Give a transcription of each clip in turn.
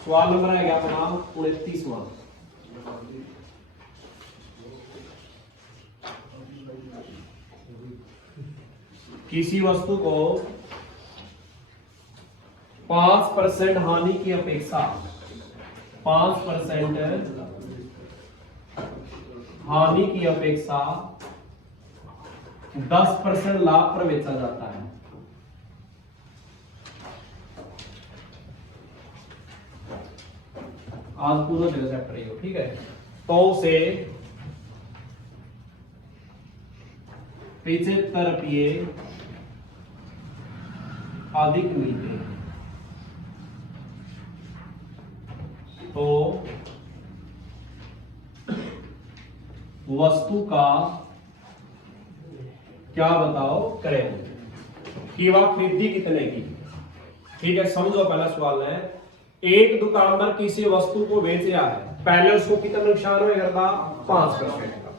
सवाल नंबर है अपना 29वां। किसी वस्तु को 5% हानि की अपेक्षा 5% हानि की अपेक्षा 10% लाभ पर बेचा जाता है। आज पूरा जो चैप्टर है ठीक है। तो उसे 75 रुपये अधिक मिलते हैं। तो वस्तु का क्या बताओ करें कि वह खरीदी कितने की। ठीक है, समझो पहला सवाल है, एक दुकानदार किसी वस्तु को बेच रहा है, पहले उसको कितना नुकसान होगा? 5% का।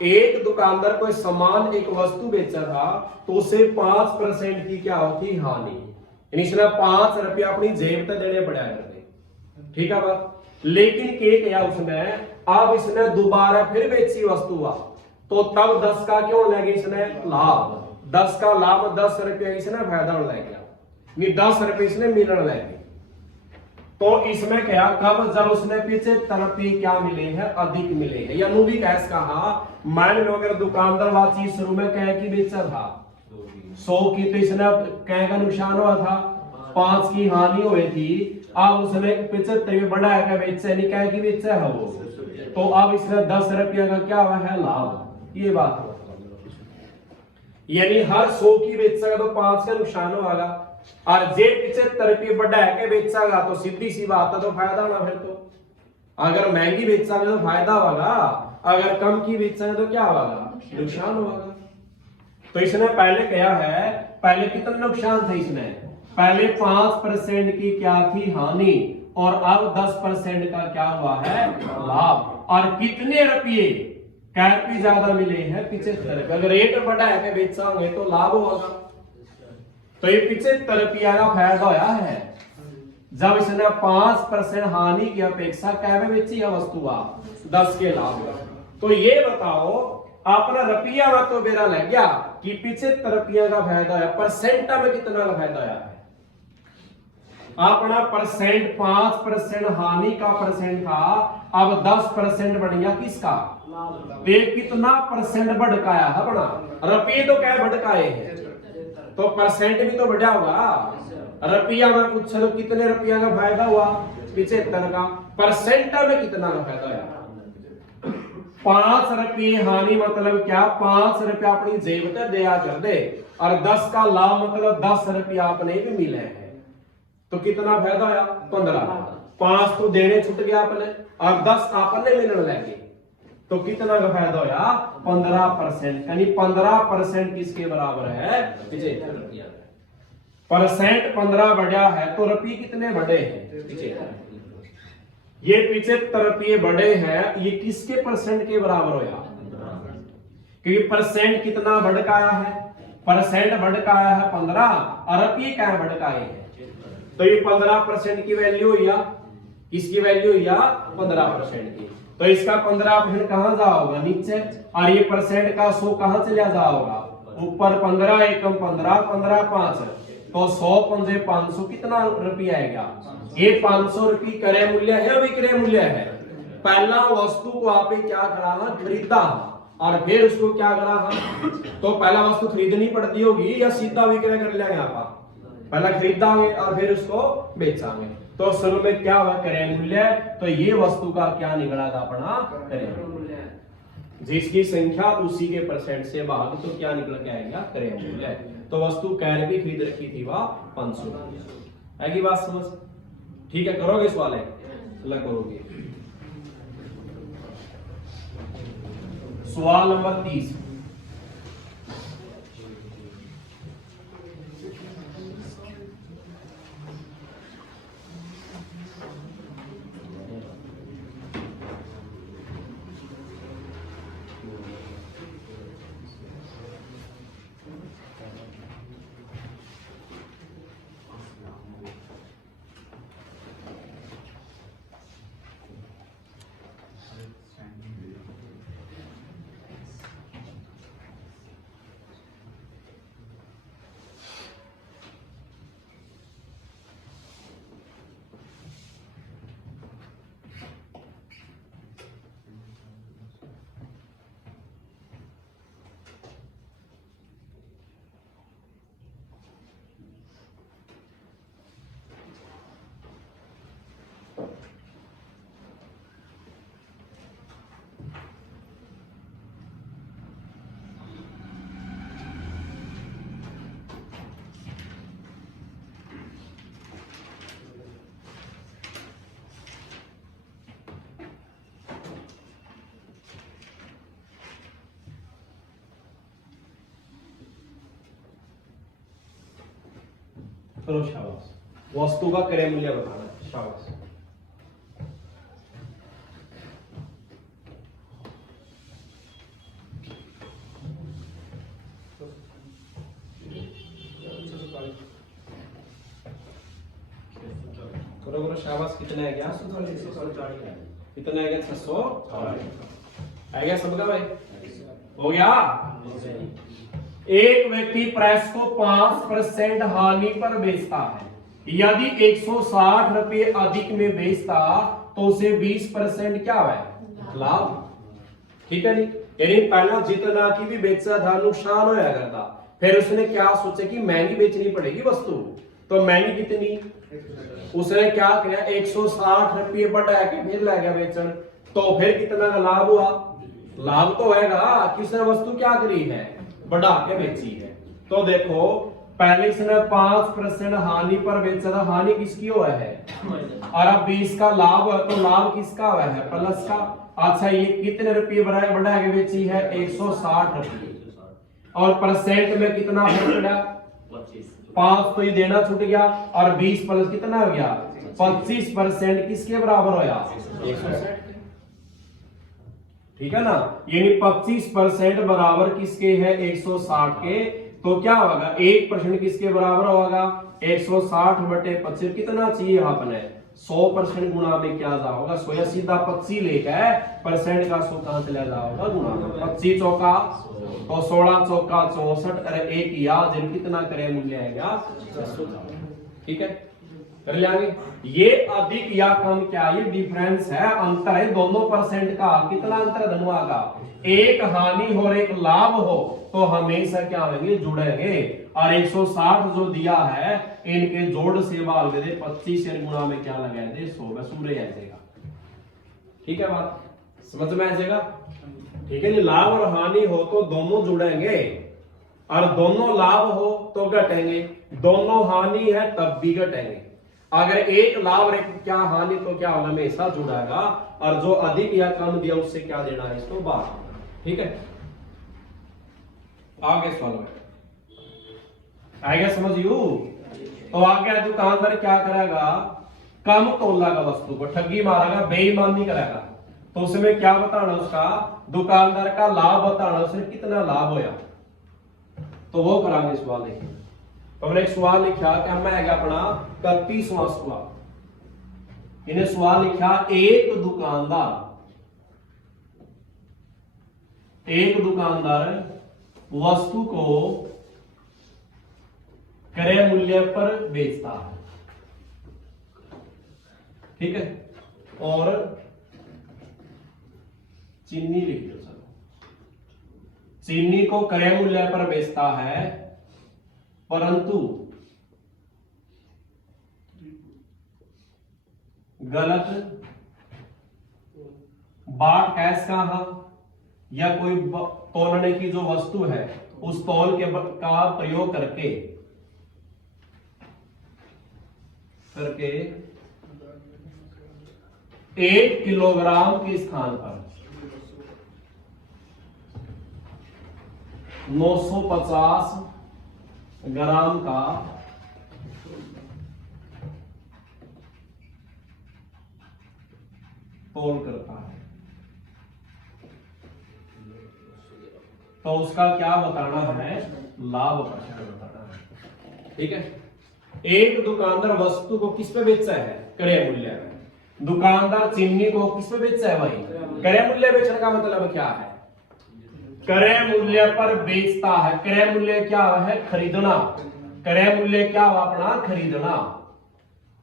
एक दुकानदार कोई सामान एक वस्तु बेचा था तो उसे 5% की क्या होती हानि, यानी इसने 5 रुपया अपनी जेब तक देने पड़ा करते। ठीक है बात। लेकिन के किया उसने, अब इसने दोबारा फिर बेची वस्तु तो तब 10 का क्यों ले गया इसने? लाभ। 10 का लाभ, 10 रुपया इसने फायदा ले गया, 10 रुपये इसने मिलने लगे। तो इसमें क्या, कब? जब उसने पीछे तरफी क्या मिले हैं? अधिक मिले हैं। या भी कैसे कहा, मान लो अगर दुकानदार वह चीज शुरू में कह की बेचा था 100 की, तो इसने कह का नुकसान हुआ था, 5 की हानि हुई थी। अब उसने 75 बढ़ा के बेचा, नहीं कह की बेचा है वो, तो अब इसने 10 रुपया का क्या हुआ है? लाभ। ये बात हो, यानी हर 100 की बेचेगा तो 5 का नुकसान होगा, और जे 75 रुपये बढ़ा के बेचेगा तो सीधी सी बात है तो फायदा होगा। फिर तो अगर महंगी बेचेगा तो फायदा होगा, अगर कम की बेचेगा तो क्या होगा? नुकसान होगा। तो इसने पहले क्या है, पहले कितना नुकसान था इसने? पहले 5% की क्या थी हानि, और अब 10% का क्या हुआ है? लाभ। और कितने रुपये? कैपी ज्यादा मिले हैं 75 रुपये। अगर रेट बढ़ा है बेचोगे तो लाभ होगा। तो ये 75 रुपया का फायदा होया है जब इसने 5% हानि की अपेक्षा क्या बेची है वस्तु 10 के लाभ। तो ये बताओ अपना रुपया में तो मेरा लग गया कि 75 रुपया का फायदा है, परसेंट में कितना का फायदा है? अपना परसेंट 5% हानि का परसेंट था, अब 10% बढ़ गया किसका? कितना परसेंट बढ़काया है अपना? रुपये तो क्या बढ़काए हैं, तो परसेंट भी तो बढ़ा होगा। रुपया में पूछ लो कितने रुपया का फायदा हुआ? 75 का। परसेंट में कितना का फायदा है? 5 रुपये हानि मतलब क्या? 5 रुपया अपनी जेब तक दिया कर दे, और 10 का लाभ मतलब 10 रुपया अपने भी मिले हैं, तो कितना फायदा आया? 15। 5 तो देने छुट गया अपने, और 10 आपने मिलने लगे, तो कितना का फायदा होया? 15%। यानी 15% किसके बराबर है? 75 रुपया। परसेंट 15 बढ़ा है तो रुपये कितने बढ़े हैं? 75। ये 75 रुपये बढ़े हैं, ये किसके परसेंट के बराबर होया? क्योंकि परसेंट कितना बढ़काया है? परसेंट बढ़काया है 15, और रुपये क्या बढ़काए हैं? तो ये 15% की वैल्यू हुई, किसकी वैल्यू हुई? 15% की। तो इसका 15% कहां जाओगा? नीचे। और ये परसेंट का 100 कहां चला जाओगा? ऊपर। 15 एकम 15, 15 5, तो 100 पंजे 500, कितना रुपया आएगा? ये 500 रुपये क्रय मूल्य है, विक्रय मूल्य है। पहला वस्तु को आपने क्या करा? खरीदा, और फिर उसको क्या करा? तो पहला वस्तु खरीदनी पड़ती होगी या सीधा विक्रय कर लेंगे आप? पहला खरीदांगे और फिर उसको बेचांगे। तो शुरू में क्या हुआ? क्रय मूल्य। तो ये वस्तु का क्या निकला था अपना? क्रय मूल्य। जिसकी संख्या उसी के परसेंट से भाग, तो क्या निकल के आएगा? क्रय मूल्य। तो वस्तु कै भी खरीद रखी थी वह 500। आएगी बात समझ? ठीक है, करोगे सवाल? है करोगे। सवाल नंबर 30। चलो शाबाश, वस्तु का क्रय मूल्य बताना है, शाबाश। करो शाबाश। कितना है क्या? कितना है क्या? 600 है क्या सबका भाई? हो गया। एक व्यक्ति प्रेस को 5% हानि पर बेचता है। यदि 160 रुपये अधिक में बेचता तो उसे 20% क्या है? लाभ। ठीक है नहीं? यानी पहला जितना की भी बेचा था नुकसान होया करता, फिर उसने क्या सोचा कि महंगी बेचनी पड़ेगी वस्तु, तो महंगी कितनी? उसने क्या किया? 160 रुपये बढ़ा के फिर ला गया बेचन, तो फिर कितना का लाभ हुआ? लाभ तो होगा कि उसने वस्तु क्या करी है? बढ़ा के बेची है। तो देखो पहले इसने 5% हानि पर बेचा था, हानि किसकी हुआ है? और अब 20 का लाभ है, तो लाभ किसका हुआ है? प्लस का। अच्छा ये कितने रुपये बढ़ा के बेची है? 160 रुपये। और परसेंट में कितना फर्क पड़ा? 5 तो ये देना छूट गया, और 20 प्लस कितना हो गया? 25% किसके बराबर होया? 160। ठीक है ना? यानी 25% बराबर किसके है? 160 के। तो क्या होगा? 1% किसके बराबर होगा? 160 बटे 25 कितना चाहिए आपने? 100% गुणा में क्या जाओगा? 100 या सीधा 25 लेकर परसेंट का 100 कहां चला जाओगा? गुणा में 25 चौका तो 16 चौका 64, अरे एक याद कितना करे मूल्य आएगा? 600। ठीक है, कर लेंगे। ये अधिक या कम क्या? ये डिफरेंस है, अंतर है दोनों परसेंट का। कितना अंतर धनुआ का? एक हानि और एक लाभ हो तो हमेशा क्या होंगे? जुड़ेंगे। और 160 जो दिया है इनके जोड़ से बाल दे 25 गुणा में क्या लगा दे? 100 में सूर्य आ जाएगा। ठीक है, बात समझ में आ जाएगा? ठीक है, लाभ और हानि हो तो दोनों जुड़ेंगे, और दोनों लाभ हो तो घटेंगे, दोनों हानि है तब भी घटेंगे। अगर एक लाभ और एक क्या हानि तो क्या होगा? हमेशा जुड़ेगा, और जो अधिक या कम दिया उससे क्या देना है? इसको बात। ठीक है, आगे सवाल आएगा, समझ यू? तो आगे दुकानदार क्या करेगा? कम तोलेगा वस्तु को, ठगी मारेगा, बेईमानी करेगा। तो उसमें क्या बताना? उसका दुकानदार का लाभ बताना, उसने कितना लाभ होया, तो वो करांगे सवाल। देखिए तो हमने एक सवाल लिखा कि हमें है अपना 31वां सवाल। इन्हें सवाल लिखा, एक दुकानदार वस्तु को क्रय मूल्य पर बेचता है। ठीक है, और चीनी लिख दो। चलो, चीनी को क्रय मूल्य पर बेचता है, परंतु गलत बाट कैश कहा या कोई तोलने की जो वस्तु है उस तौल के का प्रयोग करके 1 किलोग्राम के स्थान पर 950 ग्राम का तोल करता है, तो उसका क्या बताना है? लाभ परसेंट बताना है। ठीक है, एक दुकानदार वस्तु को किस पे बेचा है? क्रय मूल्य में। दुकानदार चीनी को किस पे बेचा है भाई? क्रय मूल्य। बेचने का मतलब क्या है? क्रय मूल्य पर बेचता है। क्रय मूल्य क्या है? खरीदना। क्रय मूल्य क्या हुआ अपना? खरीदना।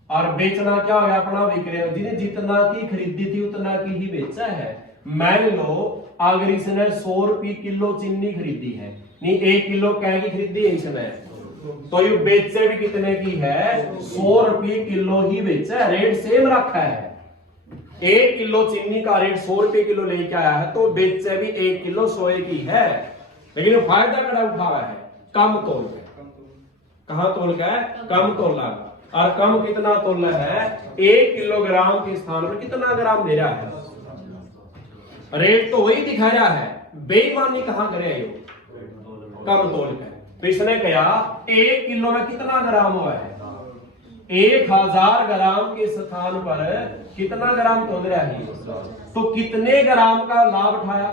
और बेचना क्या हो गया अपना? विक्रय। जिन्हें जितना की खरीदी थी उतना की ही बेचा है। मान लो अगर इसने 100 रुपये किलो चीनी खरीदी है, नहीं 1 किलो क्या की खरीदी है इसने, तो ये बेचे भी कितने की है? 100 रुपये किलो ही बेचा है, रेट सेम रखा है। 1 किलो चीनी का रेट 100 रुपये किलो लेके आया है, तो बेचे भी 1 किलो 100 की है, लेकिन फायदा कड़ा उठावा है? कम तोल के। कहां तोल का है? कम तोला। और कम कितना तोल है? 1 किलोग्राम के स्थान पर कितना ग्राम ले रहा है? रेट तो वही दिखा रहा है, बेईमानी कहां करे? कम तोल का। तो इसने कहा 1 किलो में कितना ग्राम हुआ है? 1000 ग्राम के स्थान पर कितना ग्राम तोल रहा है? तो कितने ग्राम का लाभ उठाया?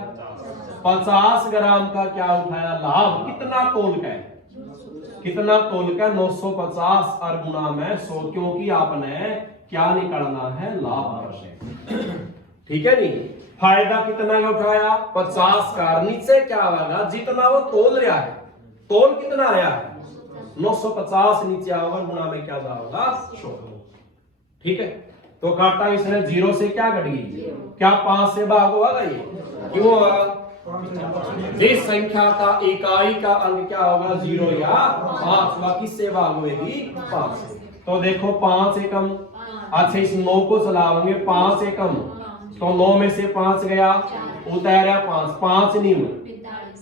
50 ग्राम का क्या उठाया लाभ? कितना तोल का है? कितना तोल का? 950 और गुना में 100, क्योंकि आपने क्या निकालना है? लाभ परसेंट। ठीक है नहीं? फायदा कितना का उठाया? 50 का। नीचे क्या होगा? जितना वो तोल रहा है, तोल कितना आया है? 950 नीचे आएगा, गुना में क्या जाएगा? 100। ठीक है, तो काटा इसने 0 से क्या घट गई? क्या 5 से भाग होगा? ये क्यों होगा? जिस संख्या का इकाई का अंक क्या होगा? 0 या 5, किससे भाग होगी? 5 से। तो देखो 5 एकम। अच्छा, इस 9 को चलाओगे, 5 एकम तो 9 में से 5 गया, उतारा 5, 5 निम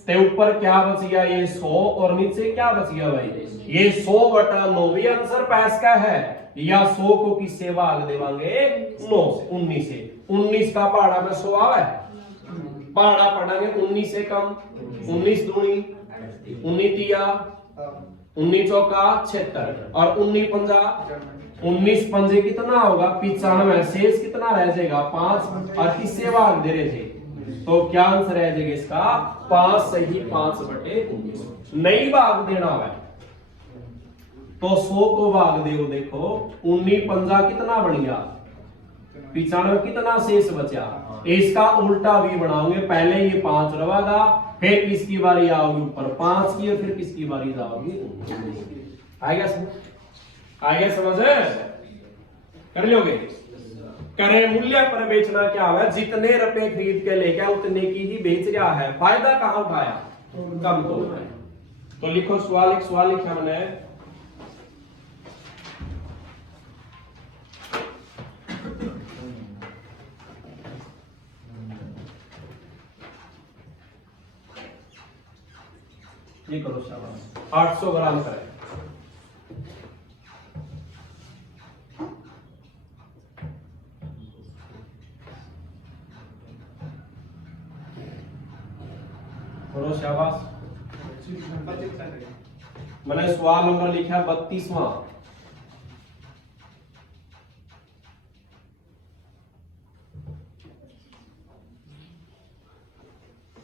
ते ऊपर क्या बच गया? ये 100, और नीचे क्या बच गया भाई? ये 100/9। भी आंसर 5 का है, या 100 को किससे भाग देवांगे? 9 से, 19 से। 19 का पहाड़ा में 100 आवा है, पहाड़ा पढ़ांगे 19 से कम। 19 दूनी 19 तिया 19 चौका 76, और 19 पंजा 19 पंजे कितना होगा? 95। शेष कितना रह जाएगा? 5, और किससे भाग दे रहे थे? तो क्या आंसर रह जाएगा इसका? 5 सही 5/19। नहीं भाग देना है तो 100 को भाग दे। देखो 19 पंजा कितना बन गया? 95। कितना शेष बचा? इसका उल्टा भी बनाओगे, पहले ये 5 रवागा, फिर किसकी बारी आओगी? ऊपर 5 की, और फिर किसकी बारी आओगी? आएगा समझ? आएगा समझ? कर लोगे? करे मूल्य पर बेचना क्या है? जितने रुपए खरीद के लेके उतने की ही बेच रहा है। फायदा कहां उठाया? कम तो उठाया। तो लिखो सवाल। एक सवाल लिखा मैंने, ये करो शाबाश। 800 ग्राम करें। करो शाबाश। मैंने सवाल नंबर लिखा 32वां।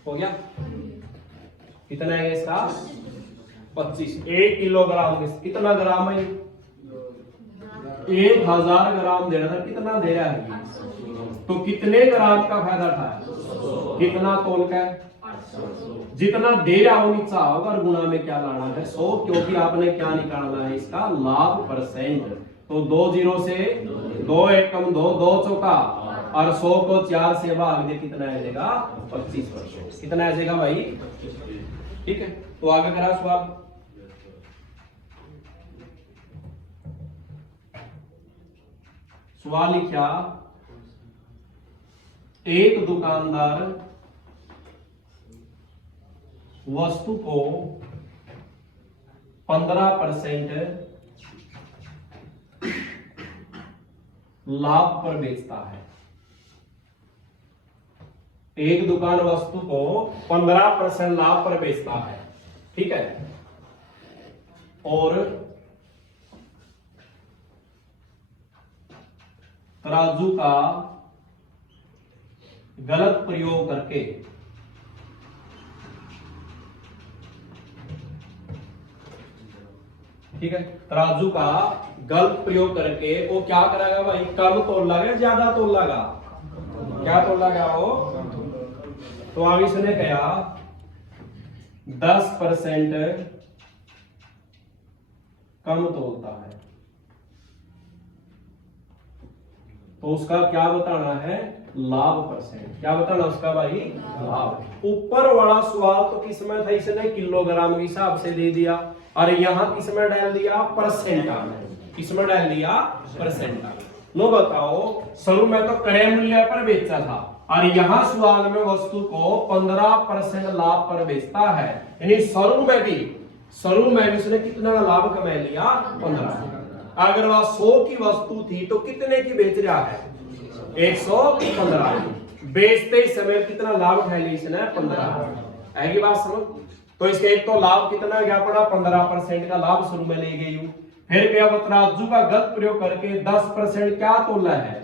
हो गया? कितना है इसका? 25। 1 किलोग्राम कितना ग्राम है? 1000 ग्राम दे रहा था, कितना दे रहा है? तो कितने ग्राम का फायदा था? कितना तोल का है? जितना दे रहा हो नीचा होगा, और गुना में क्या लाना है? 100, क्योंकि आपने क्या निकालना है? इसका लाभ परसेंट। तो 2 0 से 2 एकम 2, 2 चौका, और 100 को 4 से भाग दे, कितना आ जाएगा? 25%। कितना आ जाएगा भाई? ठीक है, तो आगे करा सवाल। सवाल लिखा, एक दुकानदार वस्तु को 15% लाभ पर बेचता है। एक दुकान वस्तु को 15% लाभ पर बेचता है, ठीक है, और तराजू का गलत प्रयोग करके ठीक है, तराजू का गलत प्रयोग करके वो क्या करेगा भाई? कम तोल लगा, ज्यादा तोल लगा? क्या तोल लगा वो? तो अब इसने कहा 10% कम तोलता है, तो उसका क्या बताना है? लाभ परसेंट। क्या बताना उसका भाई? लाभ। ऊपर वाला सवाल तो किसमें था? इसने किलोग्राम के हिसाब से दे दिया, और यहां किसमें डाल दिया? परसेंट में। किसमें डाल दिया? परसेंट में। लो बताओ, शुरू में तो क्रय मूल्य पर बेचा था, और यहां सवाल में वस्तु को 15% लाभ पर बेचता है, यानी शुरू में भी उसने कितना लाभ कमा लिया? 15। अगर वह 100 की वस्तु थी तो कितने की बेच रहा है? 115। बेचते ही समय कितना लाभ उठा लिया इसने? 15। आएगी बात समझ? तो इसका एक तो लाभ कितना गया पड़ा? 15% का लाभ शुरू में ले गई हूं, फिर भी अब तराजू का गलत प्रयोग करके 10% क्या तोला है,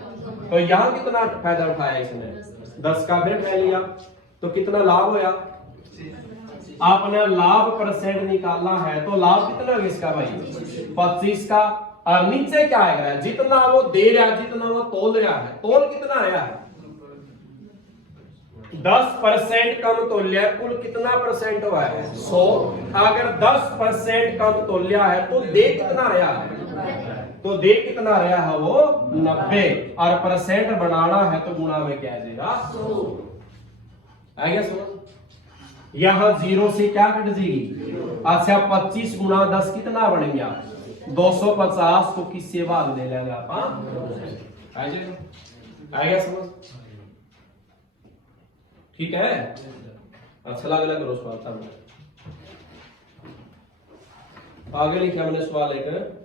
तो यहाँ कितना फायदा उठाया इसने, 10 का फिर ले लिया, तो कितना लाभ होया, आपने लाभ परसेंट निकालना है तो लाभ कितना है इसका भाई 25 का। और नीचे क्या आएगा, जितना वो दे रहा है, जितना वो तोल रहा है, तोल कितना आया है 10% कम तोलिया, कुल कितना परसेंट हुआ है 100। अगर 10% कम तोलिया है तो दे कितना आया है, तो दे कितना रहा है वो 90, और परसेंट बनाना है तो गुणा में क्या आ जाएगा 100। आ गया समझ, यहां 0 से क्या कट जाएगी, अच्छा 25 गुणा 10 कितना बन गया 250, तो किससे भाग दे लेंगे आप, आ गया समझ, ठीक है। अच्छा लगा करो सवाल था, आगे लिखा मैंने सवाल एक,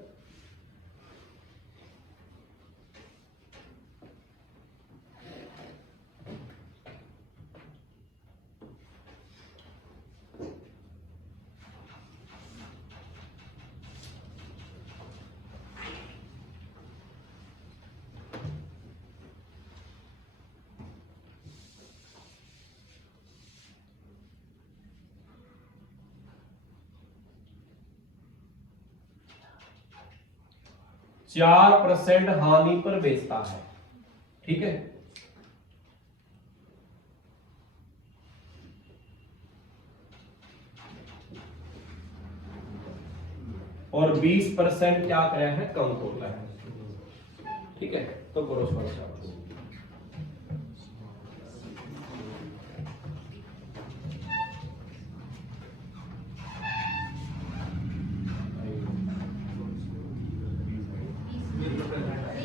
चार % हानि पर बेचता है, ठीक है। और 20% क्या कर रहा है, कम तोड़ रहा है, ठीक है। तो करो सवाल,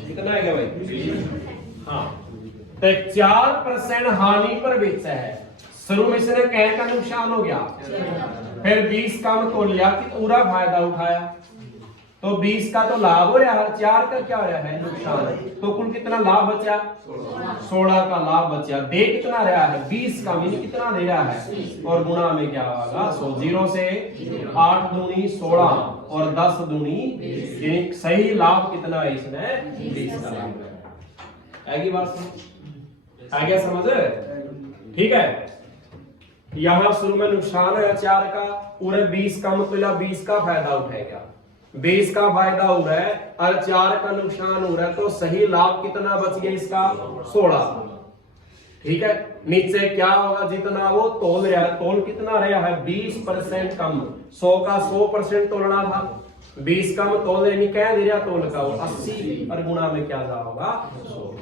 कितना आएगा भाई, हाँ तो 4% हानि पर बेचा है, शुरू में इसने कह का नुकसान हो गया, फिर 20 का तो लिया कि पूरा फायदा उठाया, तो 20 का तो लाभ हो रहा है, 4 का क्या हो रहा है नुकसान, तो कुल कितना लाभ बचा 16 का लाभ बचा, दे कितना रहा है 20 का, मीन कितना दे रहा है, और गुणा में क्या होगा 100, 0 से 8 दूनी 16 और 10 दूनी, सही लाभ कितना है इसने 20 का लाभ है। आगे बात समझ, आ गया समझ, ठीक है। यहां शुरू में नुकसान है 4 का, पूरे 20 का मतलब 20 का फायदा उठाएगा, 20 का फायदा हो रहा है और 4 का नुकसान हो रहा है, तो सही लाभ कितना बच गया इसका 16, ठीक है। नीचे क्या होगा, जितना वो तोल रहा है, तोल कितना रहा है 20% कम, 100 का 100% तोलना था, 20 कम तोल रहे कह दे रहा तोल का वो 80, और गुणा में क्या होगा 100,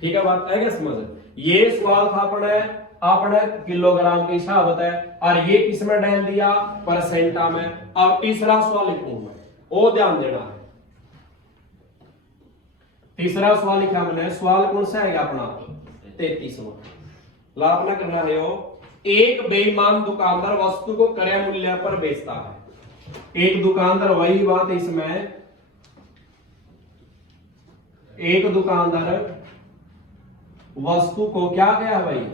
ठीक है। बात है समझ, ये सवाल था आपने किलोग्राम के हिसाब है, और ये किस में डाल दिया परसेंटा में। अब तीसरा सवाल लिखूंगा, वो ध्यान देना है, तीसरा सवाल लिखा मैंने, सवाल कौन सा है अपना 33वां, लापना करना है हो, एक बेईमान दुकानदार वस्तु को क्रय मूल्य पर बेचता है, एक दुकानदार, वही बात इसमें, एक दुकानदार वस्तु को क्या गया भाई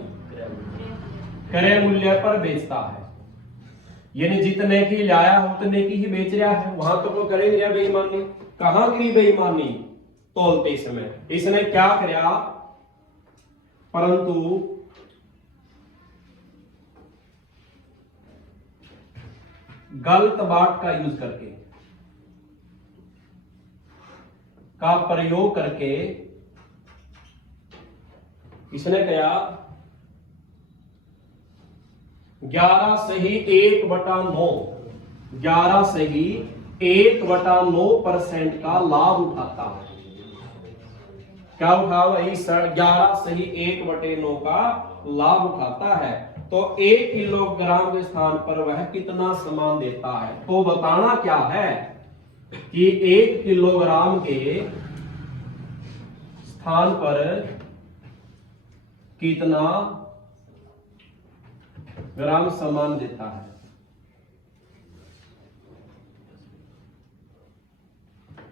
क्रय मूल्य पर बेचता है, यानी जितने की लाया उतने की ही बेच रहा है, वहां तो वो करे नहीं बेईमानी, कहां की बेईमानी तोलते समय, इसने क्या किया, परंतु गलत बाट का यूज करके, का प्रयोग करके इसने क्या 11 सही 1/9, 11 सही 1/9% का लाभ उठाता है, क्या उठाओ 11 सही 1/9 का लाभ उठाता है, तो 1 किलोग्राम के स्थान पर वह कितना सामान देता है, तो बताना क्या है कि 1 किलोग्राम के स्थान पर कितना ग्राम सामान देता है,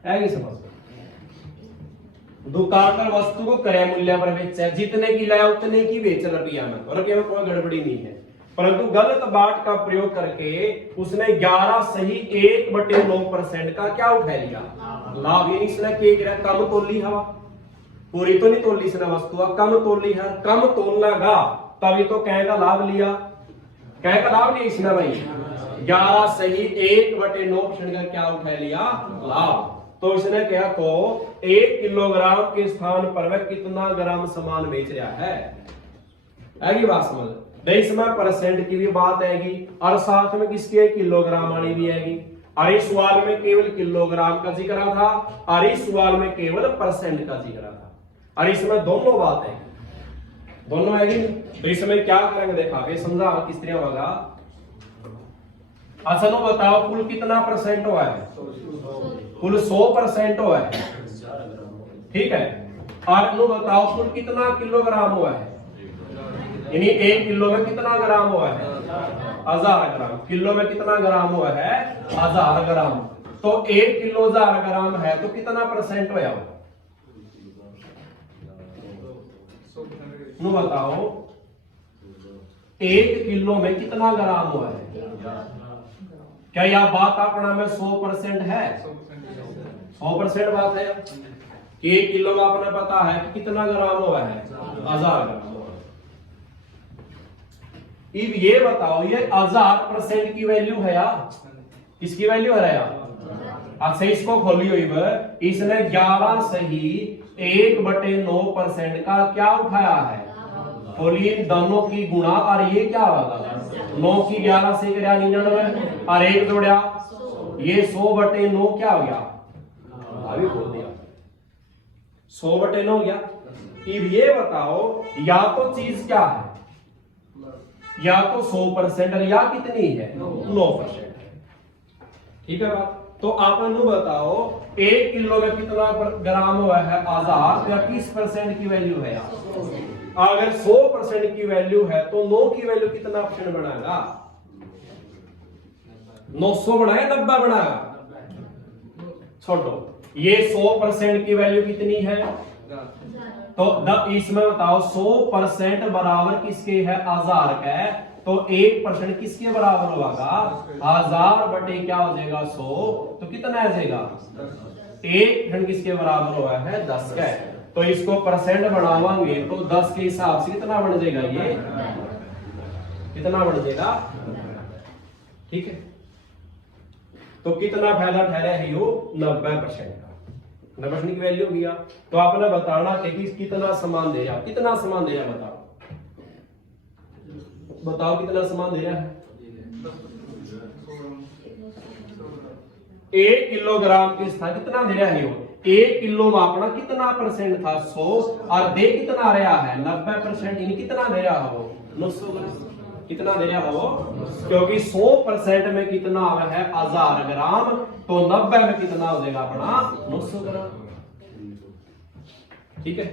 ऐसी समझ। दुकानदार वस्तु को क्रय मूल्य पर बेचा है, जितने की लाया उतने की बेच रुपया में, और रुपया में कोई गड़बड़ी नहीं है, परंतु गलत बाट का प्रयोग करके उसने 11 सही 1/9% का क्या उठा लिया, लाभ। यानी इसने क्या किया, कम तोली हवा, पूरी तो नहीं तोली इसने वस्तु, कम तोली है, कम तोलना तभी तो कहेगा लाभ लिया, कहेगा लाभ लिया इसने भाई। 11 सही 1/9% का क्या उठा लिया, लाभ। तो इसने क्या को 1 किलोग्राम के स्थान पर वह कितना ग्राम सामान बेच रहा है। आएगी बात समझ। इसमें परसेंट की भी बात आएगी और साथ में किसके किलोग्राम वाली भी आएगी। और इस सवाल में केवल किलोग्राम का जिक्र था और इस सवाल में केवल परसेंट का जिक्र था, और इसमें दोनों बात है, दोनों आएगी। तो इसमें क्या करेंगे देखा समझा किस तरह होगा। अच्छा नो बताओ कुल कितना परसेंट हुआ है, कुल 100% हुआ है, ठीक है। और नो बताओ कुल कितना किलोग्राम हुआ है, यानी 1 किलो में कितना ग्राम हुआ है, 1000 ग्राम। किलो में कितना ग्राम हुआ है, 1000 ग्राम। तो 1 किलो 1000 ग्राम है तो कितना परसेंट हुआ, नो बताओ 1 किलो में कितना ग्राम हुआ है। क्या यह बात अपना में 100% है, 100% बात है कि 1 किलो में आपने पता है कि कितना ग्राम हुआ है, 1000 ग्राम। अब ये बताओ ये 1000% की वैल्यू है या किसकी वैल्यू है यार। अच्छा इसको खोली हुई इसने 11 सही 1/9% का क्या उठाया है, खोलिए दोनों की गुणा, और ये क्या होगा 9 की 11 से क्या 99 और 1 जोड़ा ये 100/9 क्या हो गया, अभी बोल दिया 100/9 हो गया। अब ये बताओ या तो चीज क्या है, या तो 100% या कितनी है 9% है, ठीक है बात। तो आप बताओ 1 किलो में कितना ग्राम हुआ है 1000, या किस परसेंट की वैल्यू है यार। अगर 100% की वैल्यू है तो 9 की वैल्यू कितना परसेंट बनाएगा, 900 बनाएगा 90 बनाएगा, छोड़ो। ये 100% की वैल्यू कितनी है, तो इसमें बताओ 100% बराबर किसके है 1000 का, तो 1% किसके बराबर होगा 1000 बटे क्या हो जाएगा 100, तो कितना आ जाएगा 1% किसके बराबर हुआ है 10 का। तो इसको परसेंट बढ़ावांगे तो 10 के हिसाब से कितना बन जाएगा, ये कितना बन जाएगा, ठीक है। तो कितना फायदा ठहरा है यो 90% का, 90% की वैल्यू गया। तो आपने बताना कि कितना सामान दे रहा, कितना सामान दे रहा बताओ, बताओ कितना सामान दे रहा है। 1 किलोग्राम के स्थान कितना दे रहा है यो, 1 किलो मापना कितना परसेंट था 100, और दे कितना रहा है 90%, यानी कितना दे रहा है वो 900 ग्राम। कितना दे रहा है वो, क्योंकि 100% में कितना आ रहा है 1000 ग्राम, तो 90 में कितना हो जाएगा अपना 900 ग्राम, ठीक है।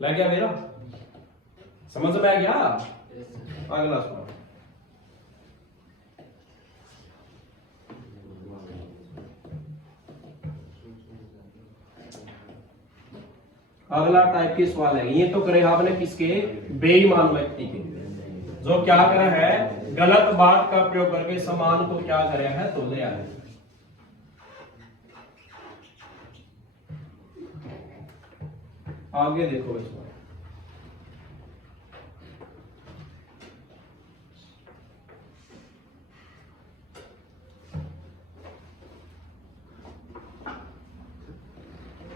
लग गया मेरा, समझ में आ गया। अगला सवाल, अगला टाइप के सवाल है। ये तो करे आपने किसके, बेईमान व्यक्ति के, जो क्या करे है गलत बात का प्रयोग करके सामान को क्या करे है तो ले आए। आगे देखो इसमें,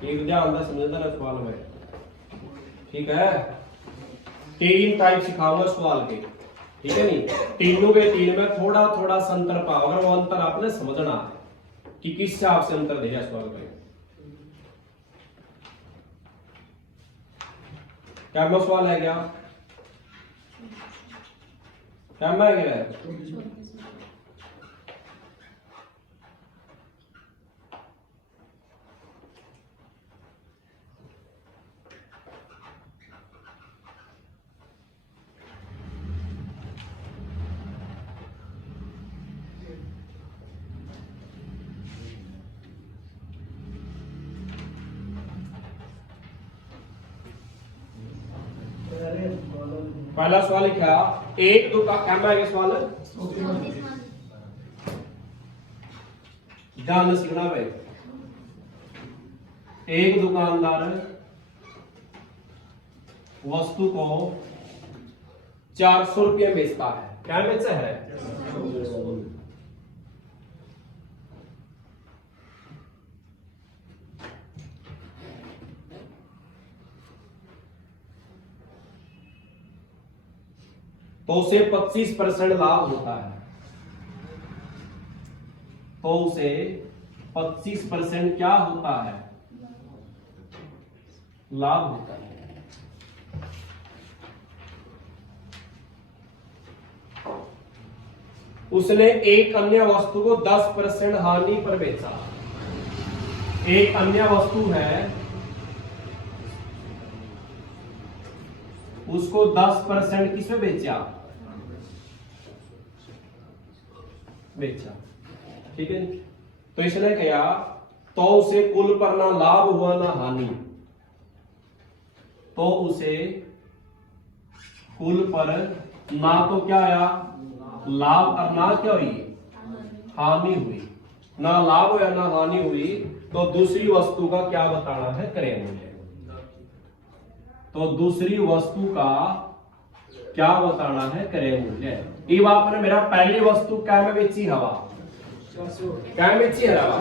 एक ध्यान से समझना ना सवाल में, ठीक है। 3 टाइप सिखाऊंगा सवाल के, ठीक है नहीं, तीनों के 3 में थोड़ा थोड़ा सा अंतर पाओ, अगर वो अंतर आपने समझना है कि किस हिसाब से अंतर दे सवाल का। क्या में सवाल है क्या, क्या में है, पहला सवाल लिखा एक दुकान क्या मैं सवाल ध्यान से सीखना भाई। एक दुकानदार वस्तु को 400 रुपये बेचता है। क्या बेचा है? तो उसे 25% लाभ होता है। तो उसे 25% क्या होता है? लाभ होता है। उसने एक अन्य वस्तु को 10% हानि पर बेचा। एक अन्य वस्तु है, उसको 10% किसमें बेचा? ठीक है। तो इसने कहा तो उसे कुल पर ना लाभ हुआ ना हानि। तो उसे कुल पर ना तो क्या आया लाभ और ना क्या हुई हानि हुई। ना लाभ या ना हानि हुई तो दूसरी वस्तु का क्या बताना है क्रय मूल्य। तो दूसरी वस्तु का क्या बताना है क्रय मूल्य। ये आपने मेरा पहली वस्तु क्या में बेची हवा क्या में बेची हवा।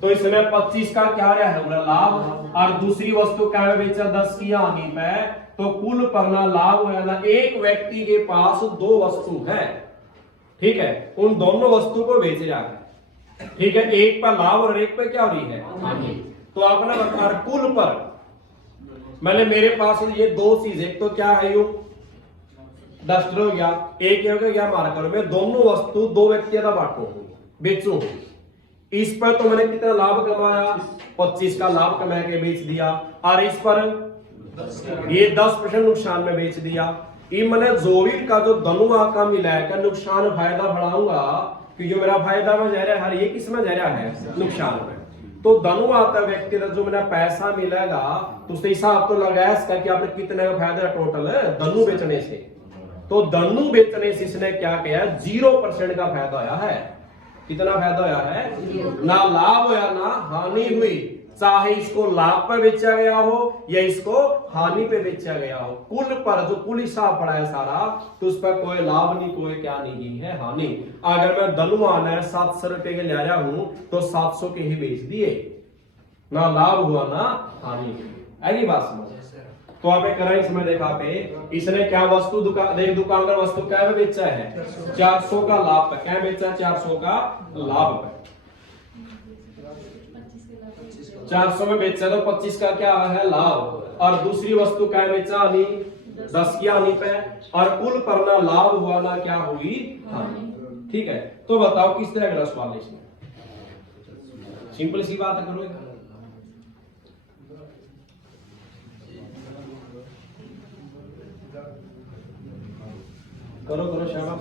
तो इसमें 25 का क्या रहा है लाभ और दूसरी वस्तु क्या में बेचा 10 की हानि पे। तो कुल पर ना लाभ है ना एक व्यक्ति के पास दो वस्तु है। ठीक है, उन दोनों वस्तु को बेच रहा है। ठीक है, एक पर लाभ और एक पर क्या हो रही है हानि। तो आपने बता कुल पर मैंने मेरे पास ये दो चीज, एक तो क्या है यू डस्टर हो गया, एक हो गया मार्कर। मैं दोनों वस्तु दो व्यक्तियों का बांटू बेचू। इस पर तो मैंने कितना लाभ कमाया 25 का लाभ कमा के बेच दिया और इस पर ये 10% नुकसान में बेच दिया। ये मैंने जो भी का जो दोनों का मिलाकर नुकसान फायदा बढ़ाऊंगा कि जो मेरा फायदा में जा रहा है हर ये किस में जा रहा है नुकसान में। तो दोनों आता व्यक्ति का जो मेरा पैसा मिलेगा तो उससे हिसाब तो लगाया इसका कि आपने कितने का फायदा टोटल दोनों बेचने से। तो दोनों बेचने से इसने क्या किया 0% का फायदा आया है। कितना फायदा आया है? ना लाभ हुआ ना हानि हुई। चाहे इसको लाभ पे बेचा गया हो या इसको हानि पे बेचा गया हो, कुल पर जो कुल हिसाब पड़ा है सारा तो उस पर कोई लाभ नहीं कोई क्या नहीं है हानि। अगर मैं धनुमान है 700 रुपए के ले आया हूं तो 700 के ही बेच दिए, ना लाभ हुआ ना हानि। आएगी बात समझ। तो आप एक करा इसमें देखा पे इसने क्या वस्तु दुकानदार वस्तु क्या में बेचा है 400 का लाभ पे। क्या बेचा 400 का लाभ पे। 400 में बेचा तो 25 का क्या है लाभ और दूसरी वस्तु क्या बेचा हानि 10 की हानि पे और कुल पर ना लाभ हुआ ना क्या हुई हानि। ठीक है, तो बताओ किस तरह का सवाल है इसमें। सिंपल सी बात करो, करो करो शाबाश।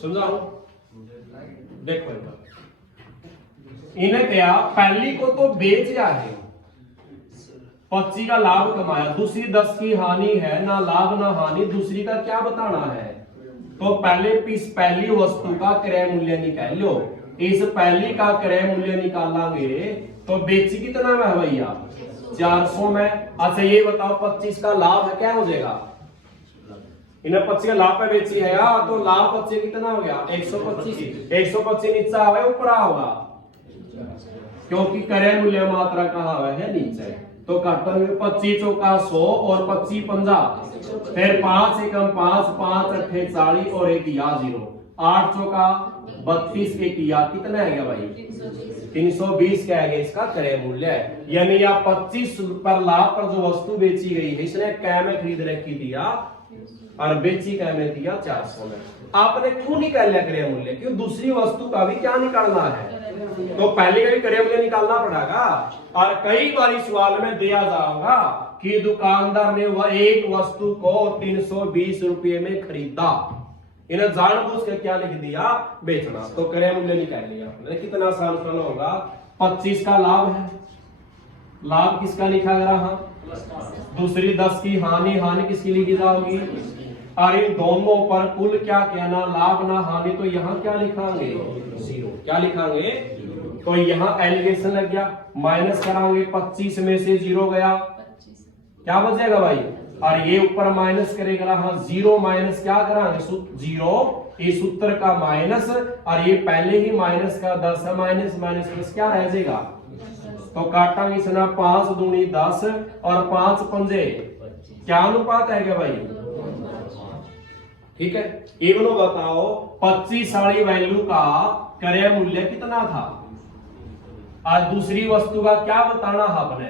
समझाओ देखो इन्हें क्या पहली को तो बेच दिया है 25 का लाभ कमाया, दूसरी 10 की हानि है, ना लाभ ना हानि। दूसरी का क्या बताना है तो पहले इस पहली वस्तु का क्रय मूल्य निकाल लो। इस पहली का क्रय मूल्य निकालेंगे तो बेची कितना में है भैया 400 में। अच्छा ये बताओ 25 का लाभ है क्या हो जाएगा। इन्हें 25 का लाभ पे बेची है यार तो लाभ 25 कितना हो गया 125। 125 नीचे आवे ऊपर होगा क्योंकि क्रय मूल्य मात्रा कहाँ है नीचे। तो घटन में 25 चौका 100 और 25 50 फिर 5 एकम 5 5 अट्ठे 40 और एक या 0 8 चौका 32 एक या कितना है गया भाई 320 क्या है इसका क्रय मूल्य। यानी आप 25 पर लाभ पर जो वस्तु बेची गई है इसने क्या में खरीद रखी दिया और बेची का में दिया 400 में। आपने क्यों निकाल लिया क्रय मूल्य? क्यों दूसरी वस्तु का भी क्या निकालना है, तो पहले का भी क्रय मूल्य निकालना पड़ेगा। और कई बार सवाल में दिया जाएगा कि दुकानदार ने वह एक वस्तु को 320 रुपये में खरीदा, इन्हें जानबूझ के क्या लिख दिया, बेचना, तो क्रय मूल्य निकाल लिया आपने। कितना आसान सरल होगा। 25 का लाभ है, लाभ किसका लिखा गया, दूसरी 10 की हानि, हानि किसकी लिखी जाओगी, और इन दोनों पर कुल क्या कहना, लाभ ना हानि, तो यहाँ क्या लिखांगे, जीरो। क्या लिखांगे, तो यहाँ एलिगेशन लग गया, माइनस करांगे, 25 में से जीरो गया, क्या बचेगा भाई, और ये ऊपर माइनस करेगा, हाँ जीरो माइनस क्या करांगे, जीरो, इस उत्तर का माइनस, और ये पहले ही माइनस का 10 है, माइनस माइनस प्लस क्या रह जाएगा, तो काटांगे इसना 5 दूनी 10 और 5 पंजे, क्या अनुपात है क्या भाई, ठीक है। इवनो बताओ 25 वाली वैल्यू का क्रय मूल्य कितना था, आज दूसरी वस्तु का क्या बताना है आपने,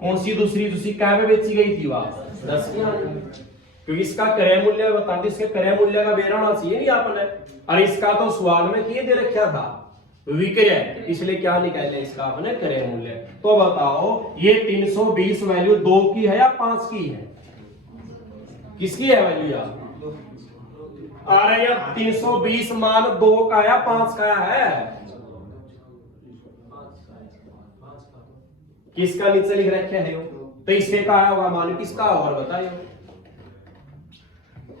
कौन सी दूसरी, दूसरी क्या में बेची गई थी वह 10 की, क्योंकि इसका क्रय मूल्य बताते, इसके क्रय मूल्य का बेराना चाहिए नहीं आपने, और इसका तो सवाल में किए दे रखा था विक्रय, इसलिए क्या निकाले इसका आपने क्रय मूल्य। तो बताओ ये 320 वैल्यू 2 की है या 5 की है, किसकी है वैल्यू यार, अरे यार 320 मान 2 का या 5 का है, किसका नीचे लिख रखे है, तो इससे का होगा मान किसका, और बताइए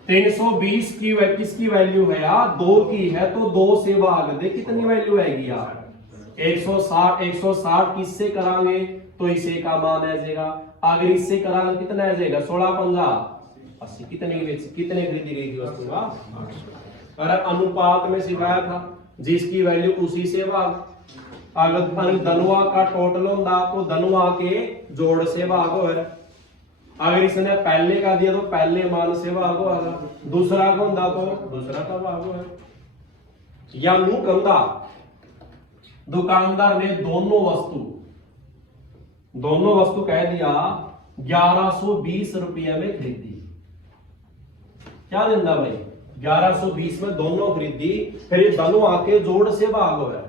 320 की किसकी वैल्यू है यार, 2 की है, तो 2 से भाग दे, कितनी वैल्यू आएगी यार, 160, 160 किससे करांगे, तो इसे का मान आ जाएगा, अगर इससे करांगे कितना आ जाएगा, 16 50 80, कितने खरीदी गई थी वस्तु का, और अनुपात में सिखाया था, जिसकी वैल्यू उसी से भाग, अगर धनुआ का टोटल होगा तो धनुआ के जोड़ से भाग होगा, अगर इसने पहले का दिया तो पहले मान से भाग होगा, दूसरा को होगा तो दूसरा का भाग होगा, या नू कंधा दुकानदार ने दोनों वस्तु कह दिया 1120 रुपये में खरीदी, क्या देंदा भाई, 1120 में दोनों खरीदी, फिर ये दोनों आके जोड़ से भाग हो है,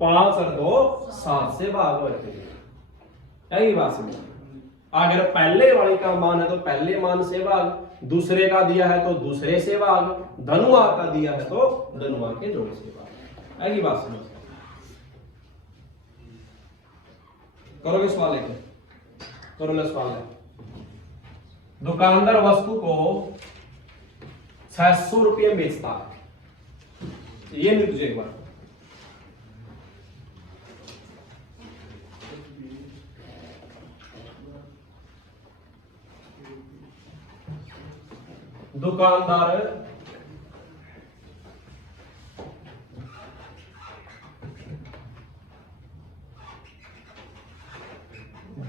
5 और 2 7 से भाग हो है, यही बात समझ। अगर पहले वाले का मान है तो पहले मान से भाग, दूसरे का दिया है तो दूसरे से भाग, धनुआ का दिया है तो धनुआ के जोड़ से भाग, यही बात समझ। करोगे सवाल है, करो ना सवाल है। दुकानदार वस्तु को 600 रुपये बेचता है, ये नहीं तुझे एक बार, दुकानदार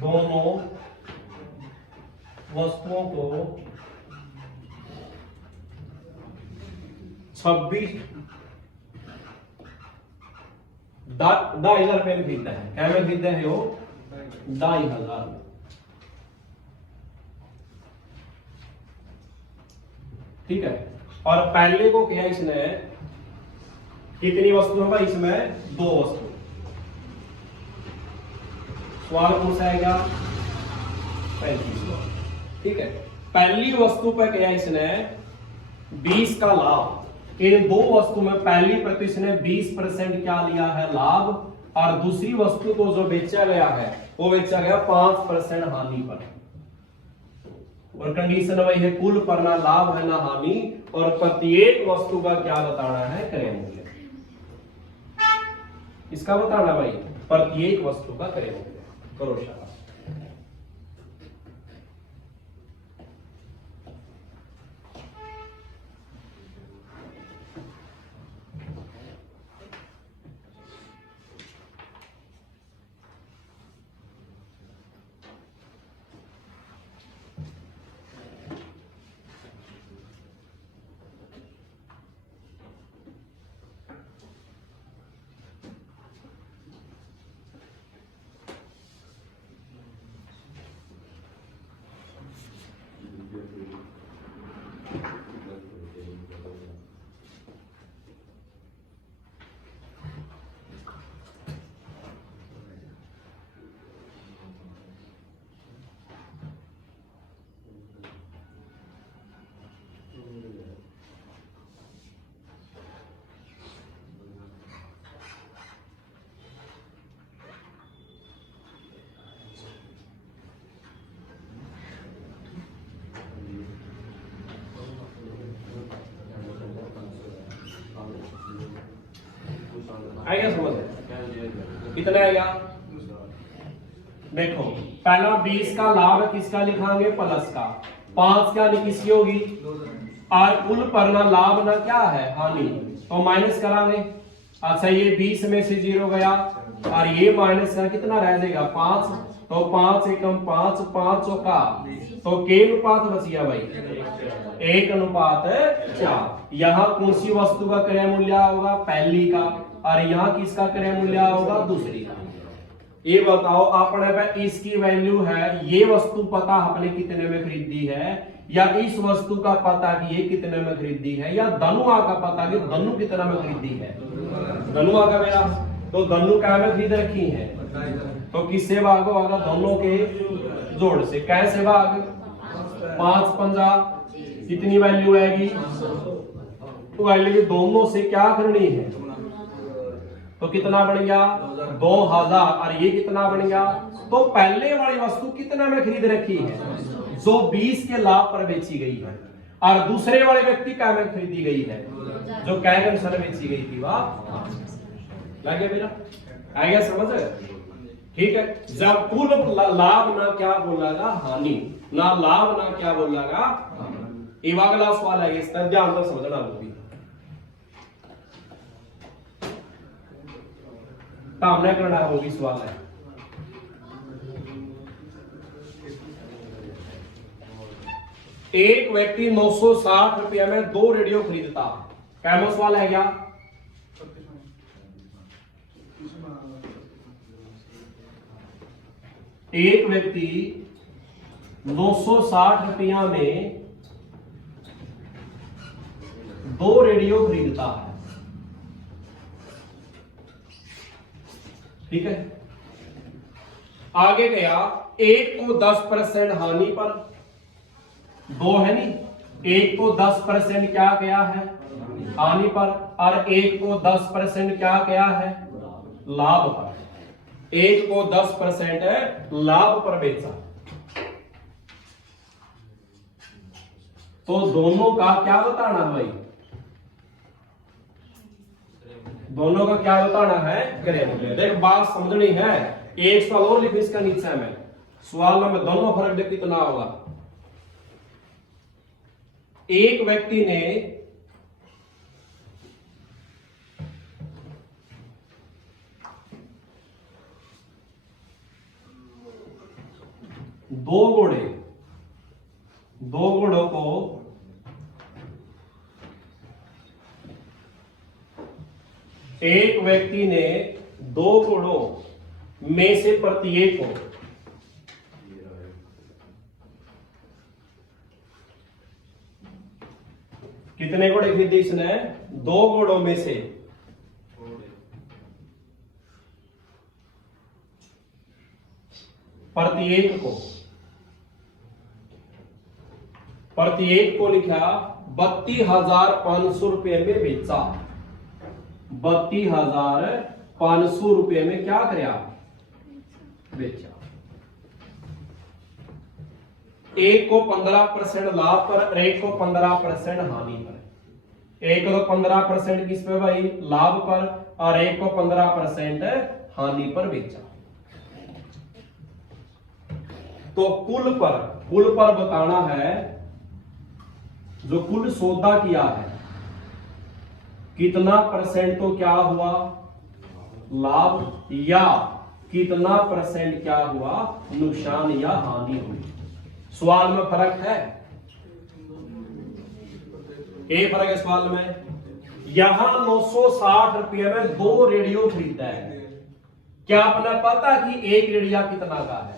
दोनों वस्तुओं को 2,500 रुपए में खरीदता है, क्या में खरीदता है वो 2,500, ठीक है। और पहले को क्या इसने, कितनी वस्तु है भाई इसमें, 2 वस्तु, सवाल कौन सा आएगा 35, ठीक है। पहली वस्तु पर क्या इसने 20 का लाभ, इन 2 वस्तु में पहली प्रति इसने 20% क्या लिया है लाभ, और दूसरी वस्तु को जो बेचा गया है वो बेचा गया 5% हानि पर, और कंडीशन वही है कुल पर ना लाभ है ना हानि, और प्रत्येक वस्तु का क्या बताना है क्रय मूल्य, इसका बताना भाई प्रत्येक वस्तु का क्रय मूल्य, करो शाबाश। आएगा समझ? कितना आएगा? देखो पहला 20 का लाभ किसका लिखाएंगे? प्लस का। 5 क्या किसकी होगी? और कुल पर ना लाभ ना क्या है? हानि, तो माइनस करांगे। अच्छा ये 20 में से 0 गया और ये माइनस का कितना रह जाएगा? 5, तो 5 एकम 5, 5 चौका, तो के अनुपात बच गया भाई? 1:4। यहाँ कौन सी वस्तु का क्रय मूल्य होगा? पहली का। और यहाँ किसका क्रय मूल्य होगा? दूसरी का। ये बताओ अपने पे इसकी वैल्यू है, ये वस्तु पता अपने कितने में खरीदी है, या इस वस्तु का पता कि ये कितने में खरीदी है, या धनुआ का पता कि धनु कितना में खरीदी है? धनुआ का मेरा, तो धनु क्या में खरीद रखी है, तो किससे भाग होगा? दोनों के जोड़ से। कैसे भाग? 5 पंजा कितनी वैल्यू आएगी? तो वैल्यू दोनों से क्या करनी है, तो कितना बन गया? 2000। और ये कितना बन गया? तो पहले वाली वस्तु कितना में खरीद रखी है? जो 20 के लाभ पर बेची गई है। और दूसरे वाले व्यक्ति क्या में खरीदी गई है? जो क्या के अनुसार बेची गई थी वह लगे मेरा? आ गया समझ? ठीक है। जब कुल लाभ ना क्या बोलागा? हानि। ना लाभ ना क्या बोलागा? ये अगला सवाल है, इस तरह ध्यान से समझना होगी। सामने करना है, वो भी सवाल है। एक व्यक्ति 960 रुपया में 2 रेडियो खरीदता। कैमो सवाल है क्या? एक व्यक्ति 960 रुपया में 2 रेडियो खरीदता है। ठीक है। आगे गया, एक को 10% हानि पर, 2 है नहीं, एक को 10% क्या गया है? हानि पर, और एक को 10% क्या गया है? लाभ पर। एक को 10% लाभ पर बेचा, तो दोनों का क्या बताना है भाई? दोनों का क्या बताना है? क्रय मूल्य। देख बात समझनी है। एक सवाल और लिख इसका नीचे में, सवाल में दोनों फर्क देख कितना होगा। एक व्यक्ति ने दो घोड़ों को एक व्यक्ति ने 2 घोड़ों में से प्रत्येक को कितने घोड़े खरीदे? इसने 2 घोड़ों में से प्रत्येक को लिखा 32,500 रुपए में बेचा। 32,500 रुपए में क्या कराया? बेचा। एक को 15% लाभ पर, एक को 15% हानि पर। एक को 15% किस पे भाई? लाभ पर, और एक को 15% हानि पर बेचा। तो कुल पर बताना है, जो कुल सौदा किया है कितना परसेंट तो क्या हुआ? लाभ, या कितना परसेंट क्या हुआ? नुकसान या हानि हुई। सवाल में फर्क है, एक फर्क है सवाल में। यहां 960 रुपये में 2 रेडियो खरीदा है। क्या अपना पता कि एक रेडिया कितना का है?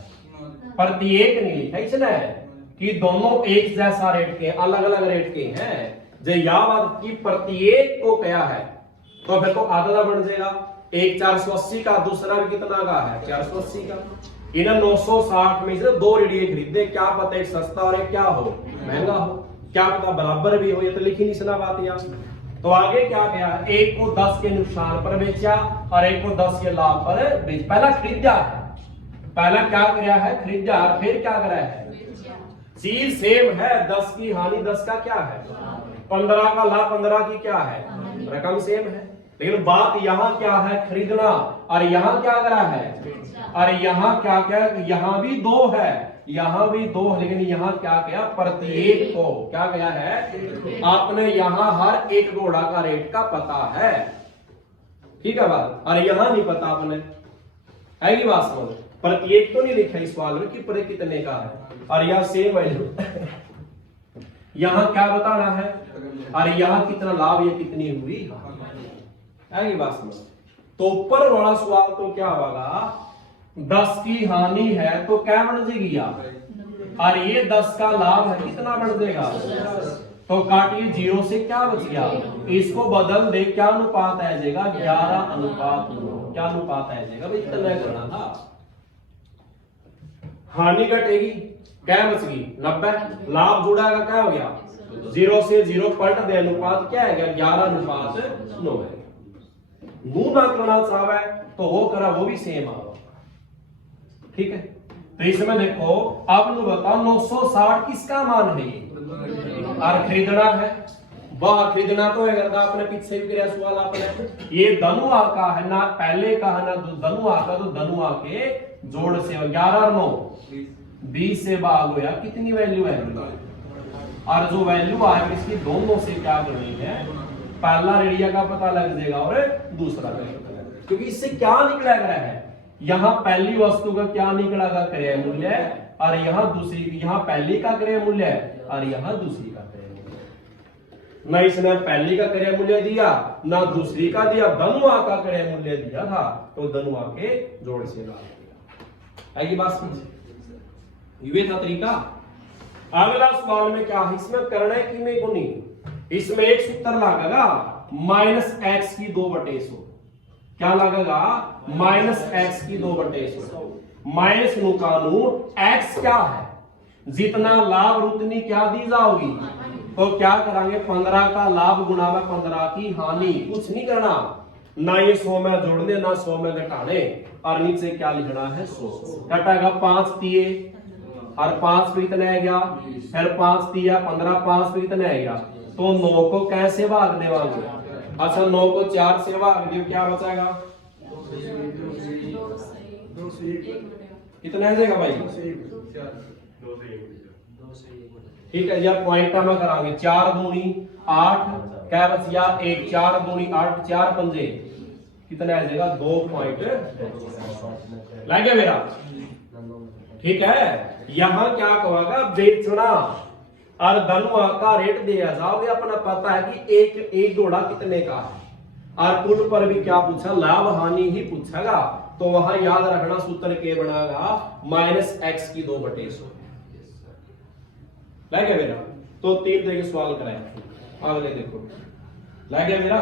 प्रत्येक नहीं लिखा इसने कि दोनों एक जैसा रेट के, अलग अलग रेट के हैं। जो याद कि प्रत्येक को क्या है, तो फिर तो आधा बन जाएगा। एक 480 का, दूसरा कितना का है? 480 का। इन्हें 960 में सिर्फ 2 रेडियो खरीदे। क्या पता एक सस्ता और एक क्या हो? महंगा हो। क्या पता बराबर भी हो, ये तो लिखी नहीं सुना बात यार। तो आगे क्या गया? एक को 10 के नुकसान पर बेचा और एक को 10 के लाभ पर बेच। पहला खरीदा है, पहला क्या कराया है? खरीदा। और फिर क्या कराया है? चीज सेम है, 10 की हानि 10 का क्या है? 15 का लाभ 15 की क्या है? रकम सेम है, लेकिन बात यहाँ क्या है, खरीदना, और यहाँ क्या करा है, और यहाँ क्या क्या, यहाँ भी दो है, यहाँ भी दो, लेकिन यहाँ क्या किया, प्रत्येक को क्या गया है, आपने यहाँ हर एक घोड़ा का रेट का पता है, ठीक है बात, और यहाँ नहीं पता आपने, है कि बात समझ, प्रत्येक तो नहीं लिखा इस सवाल में कि पर कितने का है, और यहाँ सेम वैल्यू यहाँ क्या बताना है, और यहाँ कितना लाभ, ये कितनी हुई, है कि बात समझ। तो ऊपर वाला सवाल तो क्या होगा, 10 की हानि है तो क्या बन जाएगी यार, और ये 10 का लाभ है, कितना बन जाएगा, तो काटिए 0 से क्या बच गया, इसको बदल दे, क्या अनुपात आ जाएगा, 11:9, क्या अनुपात आ जाएगा भाई, इतना करना था। हानि घटेगी, क्या बच गई 90, लाभ जुड़ागा क्या हो गया, 0 से 0 पलट दे, अनुपात क्या है, 11:9 है। नू ना करना चाहे तो वो करा, वो भी सेम आ, ठीक है। तो इसमें देखो अब नु बताओ 960 किसका मान है, ये और खरीदना है, वह खरीदना तो है, अगर आपने पीछे भी किया सवाल आपने, ये धनुआ का है ना, पहले का है ना धनुआ का, तो धनुआ के जोड़ से 11 और 9 20 से भाग हो, यार कितनी वैल्यू है, और जो वैल्यू आएगी इसकी दोनों से क्या करनी है, पहला रेडिया का पता लग जाएगा और दूसरा का पता लग, क्योंकि इससे क्या निकला गया है, यहाँ पहली वस्तु का क्या निकला का क्रय मूल्य, और यहाँ दूसरी, यहाँ पहली का क्रय मूल्य है और यहाँ दूसरी का क्रय मूल्य, न इसने पहली का क्रय मूल्य दिया ना दूसरी का दिया, धनुआ का क्रय मूल्य दिया था, तो धनुआ के जोड़ से ला दिया, है ये बात समझ, ये था तरीका। अगला सवाल में क्या है, इसमें करना है कि में को नहीं, इसमें एक सूत्र लगेगा -x की 2/100, क्या लगेगा, -x की 2/100, माइनस नु कानू x क्या है, जितना लाभ उतनी क्या दी जाओगी, तो क्या करांगे, 15 का लाभ गुणा में 15 की हानि, कुछ नहीं करना, ना ये 100 में जोड़ने ना 100 में घटाने, और नीचे क्या लिखना है 100, घटाएगा 5 दिए और 5 पे इतना है गया, फिर 5 दिया 15, 5 पे इतना है गया, तो 9 को कैसे भाग देवांगे, अच्छा 9 को 4 से भाग दियो, क्या बचेगा, कितना है जाएगा भाई, ठीक है, या पॉइंट में करांगे, 4 दूनी 8, क्या बच गया 1, 4 दूनी 8, 4 पंजे कितना आ जाएगा 2 पॉइंट लग गया मेरा, ठीक है। यहां क्या कहोगा, बेचना और धनुआ का रेट दिया जाओगे, अपना पता है कि एक घोड़ा कितने का है, और पुल पर भी क्या पूछा, लाभ हानि ही पूछेगा, तो वहां याद रखना सूत्र के बनागा -x की 2/100, लग गया मेरा। तो 3 तरह के सवाल कराए, अगले देखो लग गया मेरा,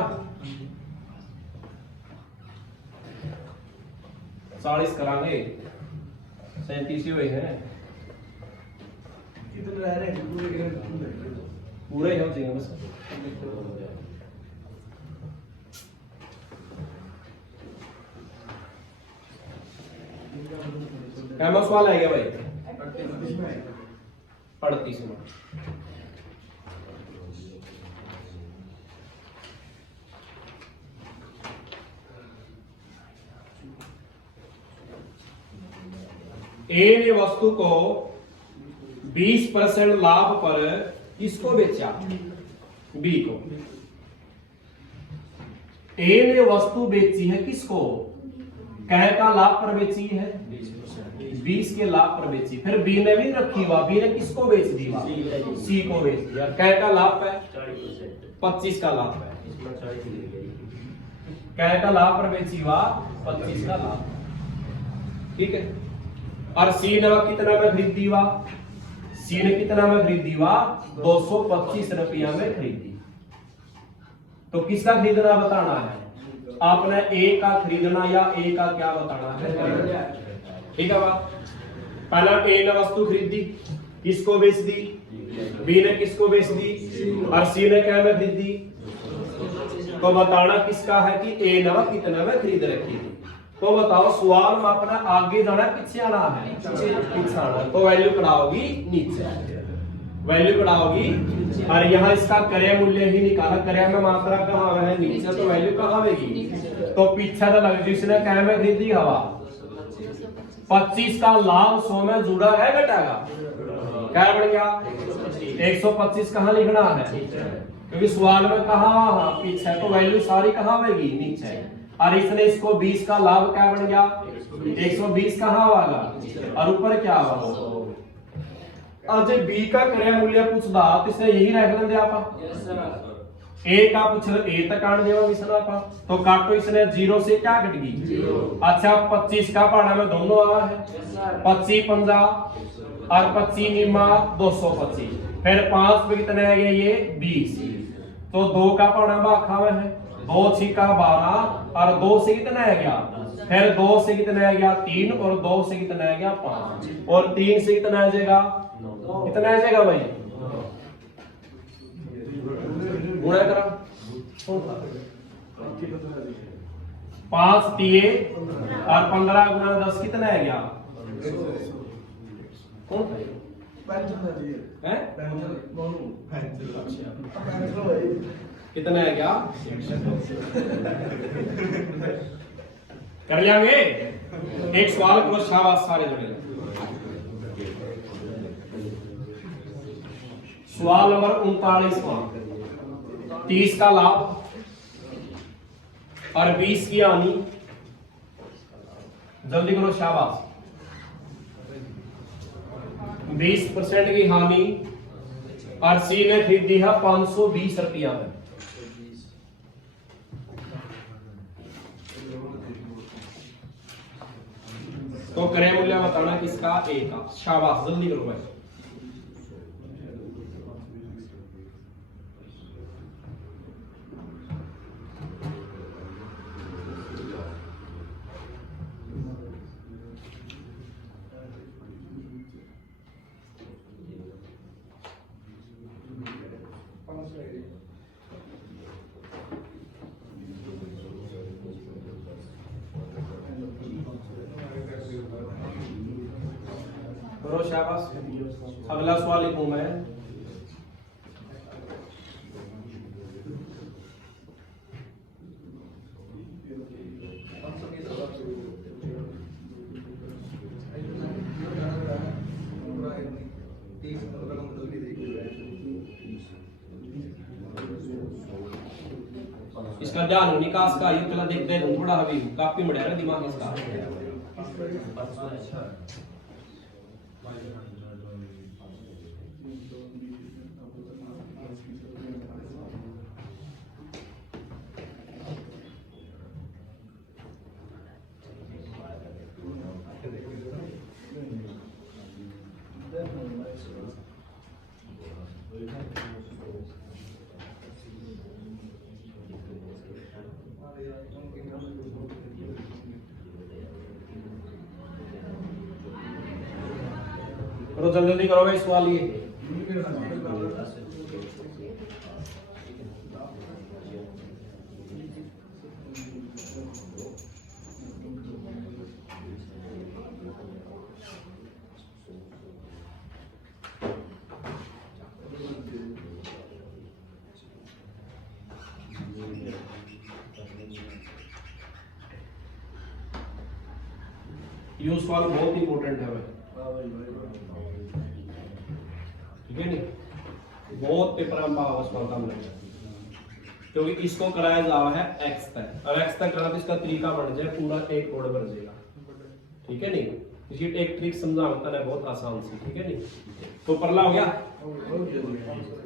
40 करांगे, 37 हुए हैं, पूरे हो जाएंगे बस। क्या सवाल है क्या भाई, 38 में ए ने वस्तु को 20% लाभ पर किसको बेचा, बी को। ए ने वस्तु बेची है किसको, कै का लाभ पर बेची है, 20 के लाभ पर बेची, फिर बी ने भी रखी हुआ, बी ने किसको बेच दी, सी को बेच दिया, कै का लाभ है 25 का लाभ है, कै का लाभ पर बेची हुआ 25 का लाभ, ठीक है। और सी ने कितना में खरीदी हुआ, सी ने कितना में खरीदी हुआ 225 रुपया में खरीदी, तो किसका खरीदना बताना है, आपने ए का खरीदना या ए का क्या बताना है, ठीक है बात। पहला ए ने वस्तु खरीदी, किसको बेच दी, बी ने किसको बेच दी, और सी ने क्या में खरीदी, तो बताना किसका है कि ए ने कितना में खरीद रखी थी। तो बताओ सवाल में अपना आगे जाना पीछे आना है, पीछे आना, तो वैल्यू कराओगी नीचे, वैल्यू बढ़ाओगी। और यहाँ इसका क्रय मूल्य ही निकाला, क्रय में मात्रा कहाँ है नीचे, तो वैल्यू कहाँ आएगी। तो पीछे तो लग जिसने क्या में खरीदी हवा 25 का लाभ 100 में जुड़ा है घटाएगा, क्या बन गया 125 कहाँ लिखना है, क्योंकि सवाल में कहा पीछे, तो वैल्यू सारी कहाँ आएगी नीचे। और इसने इसको 20 का लाभ क्या बन गया 120 कहाँ आएगा, और ऊपर क्या आएगा। और जब बी का क्रय मूल्य पूछदा तो इसने यही रख लेंगे आप। ए का पूछ ए तक काट देगा इसने आप, तो काटो इसने 0 से क्या कट गई। अच्छा 25 का पढ़ा में दोनों आ है 25 50 और 25 निमा 225, फिर 5 पे कितने आ गए ये 20, तो 2 का पढ़ा बाखा में है 2 छिका 12 और 2 से कितना आ गया, फिर 2 से कितना आ गया 3 और 2 से कितना आ गया 5 और 3 से कितना आ जाएगा, कितना आ जाएगा भाई गुणा करा 5 दिए और 15 गुना 10 कितना आ गया, कौन है कितना आ गया कर लेंगे। एक सवाल करो शाबाश सारे जुड़े। सवाल नंबर 39 30 का लाभ और 20 की हानि, जल्दी करो शाबाश। 20% की हानि और सी ने खरीदी है 520 रुपया में। तो क्रय मूल्य बताना किसका, ए का। शाबाश जल्दी करो भाई। करो शाबाश। अगला सवाल लिखूं मैं। इसका ध्यान निकास का युक्त देखते हैं थोड़ा, अभी काफी बढ़िया ना दिमाग इसका। करो जल्दी करो भाई सवाल ये। ये सवाल बहुत इंपॉर्टेंट है भाई, ठीक है नहीं, बहुत पेपर में सवाल काम लगेगा, क्योंकि इसको कराया जा रहा है एक्स तक, और एक्स तक करना तो इसका तरीका बन जाए पूरा एक कोड बन जाएगा, ठीक है नहीं। इसकी एक ट्रिक समझाता है बहुत आसान सी, ठीक है नहीं। तो परला हो गया।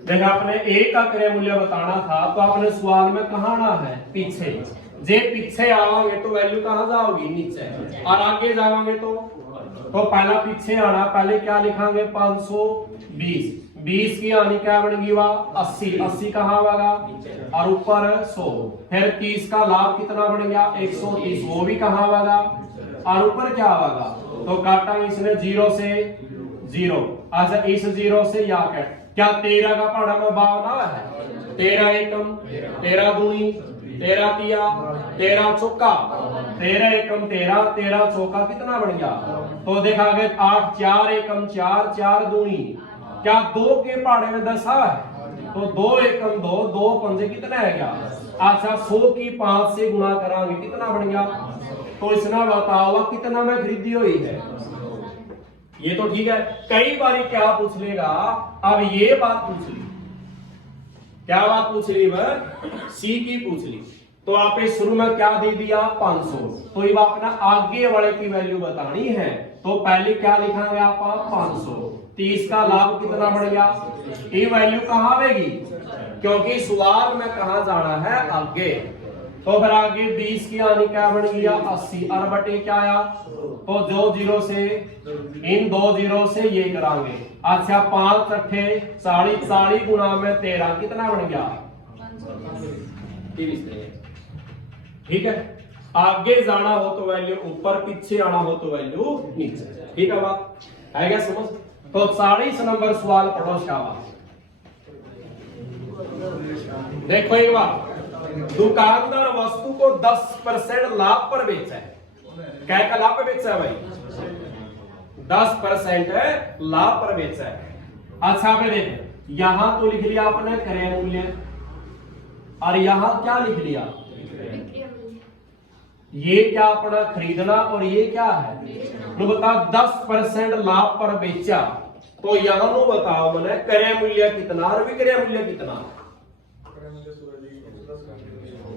देखो आपने ए का क्रय मूल्य बताना था, तो आपने सवाल में कहाँ आना है पीछे, जे पीछे आओगे तो वैल्यू कहाँ जाओगी नीचे, और आगे जाओगे तो पहला पीछे आना, पहले क्या लिखांगे 520, 20 की हानि क्या बनेगी वह 80, 80 कहाँ आएगा और ऊपर 100, फिर 30 का लाभ कितना बन गया 130, वो भी कहाँ आएगा और ऊपर क्या आएगा, तो काटा इसने 0 से 0। अच्छा इस 0 से या क्या 13 का पढ़ा में भाव ना है, 13 एकम 13 दूनी 13 तिया 13 चौका 13 एकम 13 13 चौका कितना बन गया, तो देखा गया 8 4 एकम 4 4 दूनी क्या 2 के पहाड़े में 10 है? तो 2 एकम 2, 2 पंजे कितना है क्या? अच्छा 100 की 5 से गुणा करांगे कितना बन गया? तो इसने बताओ कितना में खरीदी हुई है। ये तो ठीक है। कई बार क्या पूछ लेगा, अब ये बात पूछ ली, क्या बात पूछ ली? वह सी की पूछ ली, तो आपने शुरू में क्या दे दिया? 500। तो ये अपना आगे वाले की वैल्यू बतानी है, तो पहले क्या लिखांगे आप? 500। 30 का लाभ कितना बढ़ गया? ये वैल्यू कहां आएगी? क्योंकि सवाल में कहा जाना है आगे, तो फिर आगे 20 की आनी क्या बन गया? 80। और बटे क्या आया? तो जो 0 से इन 2 0 से ये करांगे। अच्छा 5 अट्ठे 40, 40 गुणा में 13 कितना बन गया? 30। ठीक है। आगे जाना हो तो वैल्यू ऊपर, पीछे आना हो तो वैल्यू नीचे। ठीक है बात है क्या समझ? तो 40 नंबर सवाल पढ़ो शाबाश। देखो एक बात, दुकानदार वस्तु को 10% लाभ पर बेचा है। क्या का लाभ पर बेचा है भाई? 10% लाभ पर बेचा है। अच्छा पे देखो, यहां तो लिख लिया आपने क्रय मूल्य, और यहां क्या लिख लिया? ये क्या अपना खरीदना, और ये क्या है? तो बताओ 10% लाभ पर बेचा, तो यहां नो बताओ मैंने क्रय मूल्य कितना और विक्रय मूल्य कितना?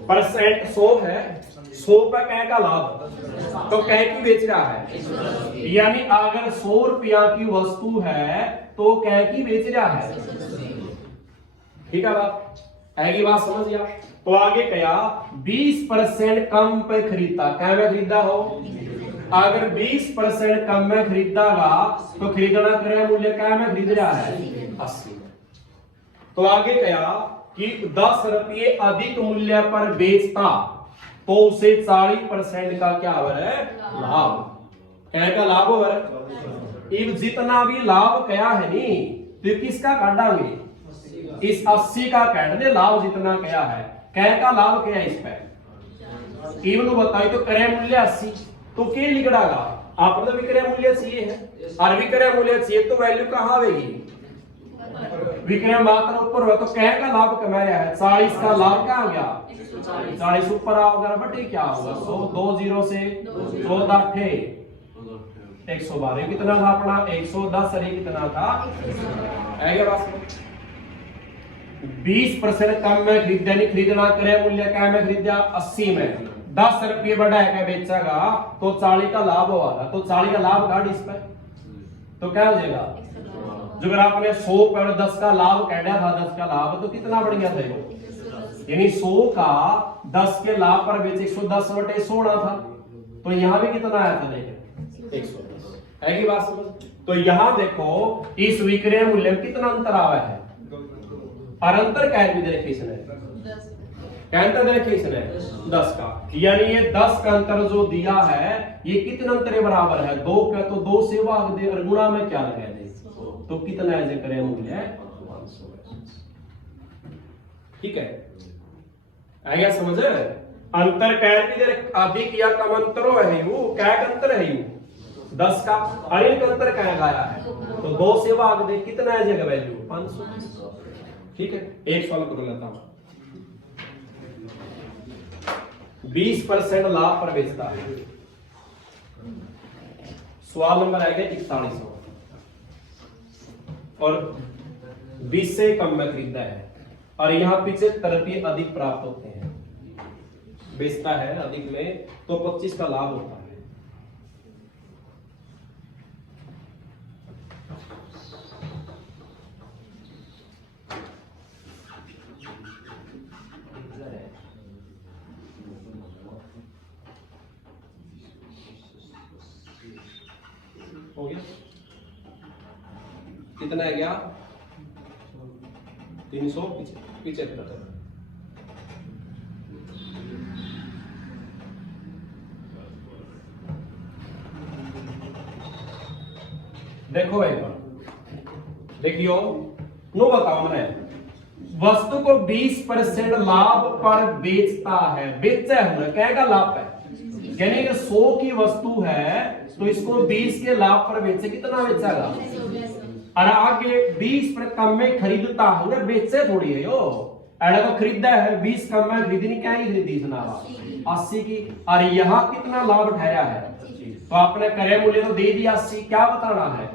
परसेंट 100 है, 100 पे कै का लाभ, तो कै की बेच रहा है, यानी अगर 100 रुपया की वस्तु है तो कै की बेच रहा है। ठीक है बात है कि बात समझ गया? तो आगे क्या? 20% कम पे खरीदता, क्या में खरीदा हो? अगर 20% कम में खरीदागा तो खरीदना क्रय मूल्य क्या में खरीद रहा है? 80। तो आगे क्या कि 10 रुपये अधिक मूल्य पर बेचता तो उसे 40% का क्या हो है? लाभ। क्या का लाभ हो है? जितना भी लाभ क्या है नी, तो किसका काटांगे? इस 80 का काट दे, लाभ जितना क्या है। क्या का लाभ क्या है इस पे? इवन बताई तो क्रय मूल्य 80, तो क्या लिखड़ागा? आपने विक्रय मूल्य चाहिए है, और विक्रय मूल्य चाहिए तो वैल्यू कहां आएगी? विक्रय मात्रा ऊपर हुआ तो क्या का लाभ कमा रहा है? 40 का लाभ क्या हो गया? 40 ऊपर आओगे बटे क्या होगा? 100, 2 0 से 14 अट्ठे 112। कितना था अपना? 110। अरे कितना था? 20% कम में खरीदा, नहीं खरीदना क्रय मूल्य क्या में खरीदा? 80 में। 10 रुपये बढ़ा है बेचेगा तो 40 का लाभ होगा, तो 40 का लाभ काट इस पर, तो क्या हो जाएगा? जो अगर आपने 100 पर 10 का लाभ काटा था, 10 का लाभ, तो कितना बढ़ गया था? यानी 100 का 10 के लाभ पर बेचे 110 बटे 16 था, तो यहां भी कितना आया था? देखिए 110 है की बात समझ? तो यहां देखो इस विक्रय मूल्य में कितना अंतर आया है, और अंतर क्या है? क्या अंतर देखिए इसने 10 का, यानी ये 10 का अंतर जो दिया है ये कितने अंतर बराबर है? 2 का, तो 2 से भाग दे और गुणा में क्या लगा दे, तो कितना ऐसे करें मूल्य है 500। ठीक है आ गया समझ? अंतर कैर अधिक या कम अंतर है, वो क्या अंतर है? यू 10 का अनिल का अंतर क्या आया है, तो 2 से भाग दे, कितना है जगह वैल्यू 500। ठीक है एक सवाल कर लेता हूं। 20% लाभ पर बेचता है, सवाल नंबर आएगा 4100, और 20 से कम में खरीदता है, और यहां 75 रुपये अधिक प्राप्त होते हैं, बेचता है अधिक में तो 25 का लाभ होता है। हो गया कितना है गया 375। देखो एक बार देखियो नो बताओ मैंने वस्तु को 20% लाभ पर बेचता है, बेचा है क्या का लाभ है, यानी कि 100 की वस्तु है तो इसको 20 के लाभ पर बेचे, कितना बेचेगा और आगे 20 पर कम में खरीदता है, उन्हें बेचे थोड़ी है यो, एड़ा तो खरीदा है 20 कम में खरीदनी, क्या ही खरीदी सुनावा 80 की। और यहाँ कितना लाभ ठहरा है, तो आपने क्रय मूल्य तो दे दिया 80, क्या बताना है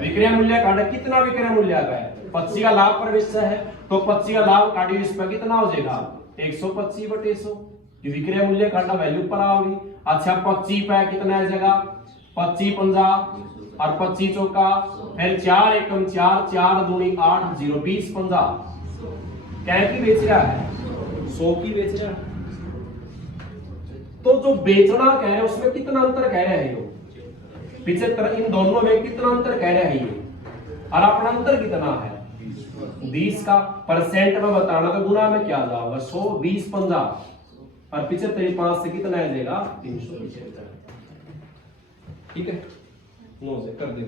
विक्रय मूल्य काटा, कितना विक्रय मूल्य है 25 का लाभ प्रवेश है, तो 25 का लाभ काटियो इसमें कितना हो जाएगा 125 बटे 100, विक्रय मूल्य काटा वैल्यू पर आओगी। अच्छा 25 पे कितना है जगह 25 50 और 25 चौका, फिर 4 एकम 4, 4 दूनी 8, 0 20 50, क्या की बेच रहा है 100 की बेच रहा है। तो जो बेचना कह रहे हैं उसमें कितना अंतर कह रहे हैं, 75, इन दोनों में कितना अंतर कह रहे हैं ये, और अपना अंतर कितना है 20 का। परसेंट में बताना तो गुना में क्या जाएगा 100 20 50 और 75 5 से कितना आ जाएगा 375। ठीक है, 9 से कर दे।